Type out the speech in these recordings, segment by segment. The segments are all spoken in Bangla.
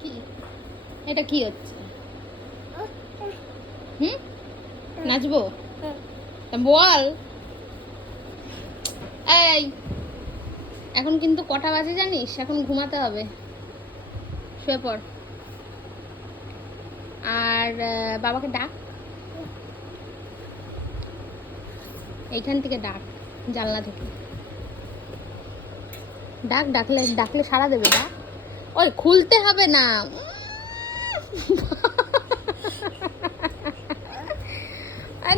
কি এটা কি হচ্ছে? নাচবো? বল। এই এখন কিন্তু কটা বাজে জানিস? এখন ঘুমাতে হবে, শুয়ে পড়। আর বাবাকে ডাক, এইখান থেকে ডাক, জানলা থেকে ডাক। ডাকলে ডাকলে সাড়া দেবে। ডাক। ওই খুলতে হবে না।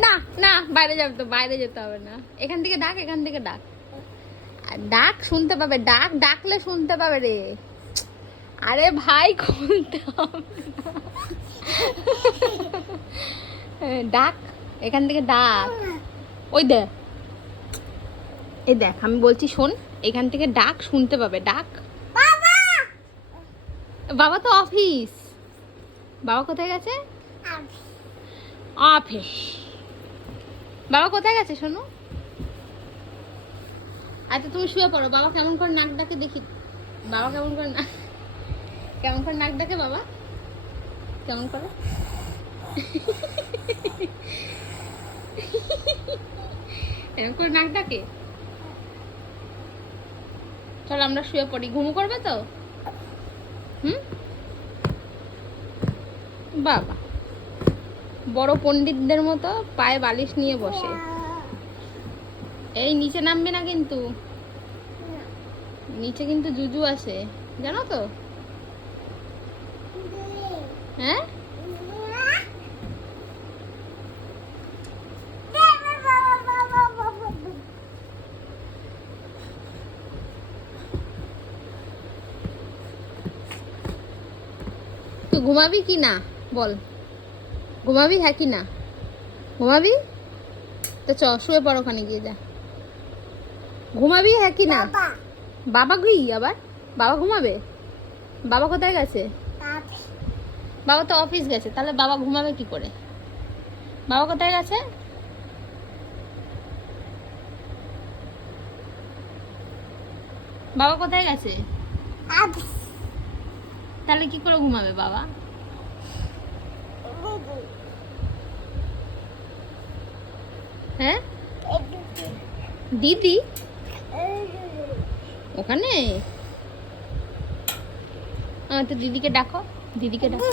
না না, বাইরে যাবে তো, বাইরে যেতে হবে না। এখান থেকে ডাক, এখান থেকে ডাক। ডাক শুনতে পাবে, ডাক ডাকলে শুনতে পাবে রে। আরে ভাই খুলতে হবে ডাক, এখান থেকে ডাক। ওই দেখ, এই দেখ, আমি বলছি শোন, এখান থেকে ডাক, শুনতে পাবে। ডাক। বাবা তো অফিস। বাবা কোথায় গেছে? অফিস। বাবা কোথায় গেছে শোনো? আচ্ছা তুমি শুয়ে পড়ো। বাবা কেমন করে নাক ডাকে দেখি। বাবা কেমন করে নাক ডাকে বাবা? কেমন করে? এরকম করে নাক ডাকে। চল আমরা শুয়ে পড়ি। ঘুমো করবে তো? বাবা বড় পণ্ডিতদের মতো পায়ে বালিশ নিয়ে বসে। এই নিচে নামবে না কিন্তু, নিচে কিন্তু জুজু আছে, জানো তো? হ্যাঁ, তুই ঘুমাবি কি না বল? ঘুমাবি হ্যাঁ কি না? ঘুমাবি তো চ, শুয়ে পড়, ওখানে গিয়ে যা। ঘুমাবি হ্যাঁ কি না? বাবা গুই আবার? বাবা ঘুমাবে? বাবা কোথায় গেছে? বাবা তো অফিস গেছে, তাহলে বাবা ঘুমাবে কি করে? বাবা কোথায় গেছে? বাবা কোথায় গেছে? তাহলে কি করে ঘুমাবে বাবা? হ্যাঁ, দিদি ওখানে। তো দিদিকে ডাকো, দিদিকে ডাকো,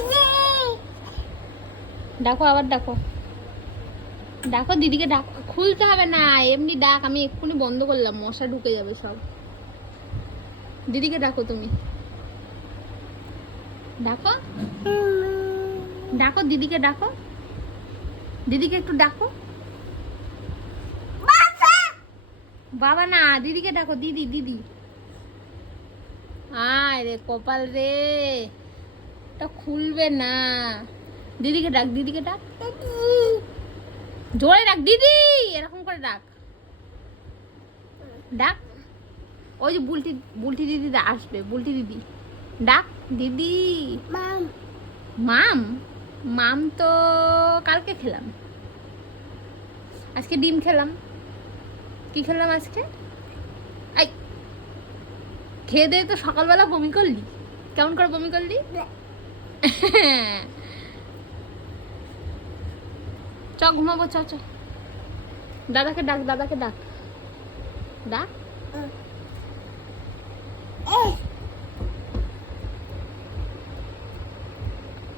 ডাকো, আবার ডাকো, ডাকো দিদিকে ডাকো। খুলতে হবে না, এমনি ডাক। আমি এক্ষুনি বন্ধ করলাম, মশা ঢুকে যাবে সব। দিদিকে ডাকো, তুমি ডাকো, ডাকো দিদিকে ডাকো, দিদিকে একটু ডাকো। বাবা না, দিদিকে ডাকো, দিদি দিদি। আয় রে কপাল রে, এটা খুলবে না। দিদিকে ডাক, দিদিকে ডাক, জোরে ডাক, দিদি এরকম করে ডাক, ডাক। ওই যে বুলটি, বুলটি দিদি আসবে, বুলটি দিদি ডাক, দিদি। মাম, মাম তো কালকে খেলাম, আজকে ডিম খেলাম। কি খেলাম আজকে? এই খেয়ে দিয়ে তো সকালবেলা বমি করলি। কেমন করে বমি করলি? চ ঘুমাবো, চ চ। দাদাকে ডাক, দাদাকে ডাক, ডাক।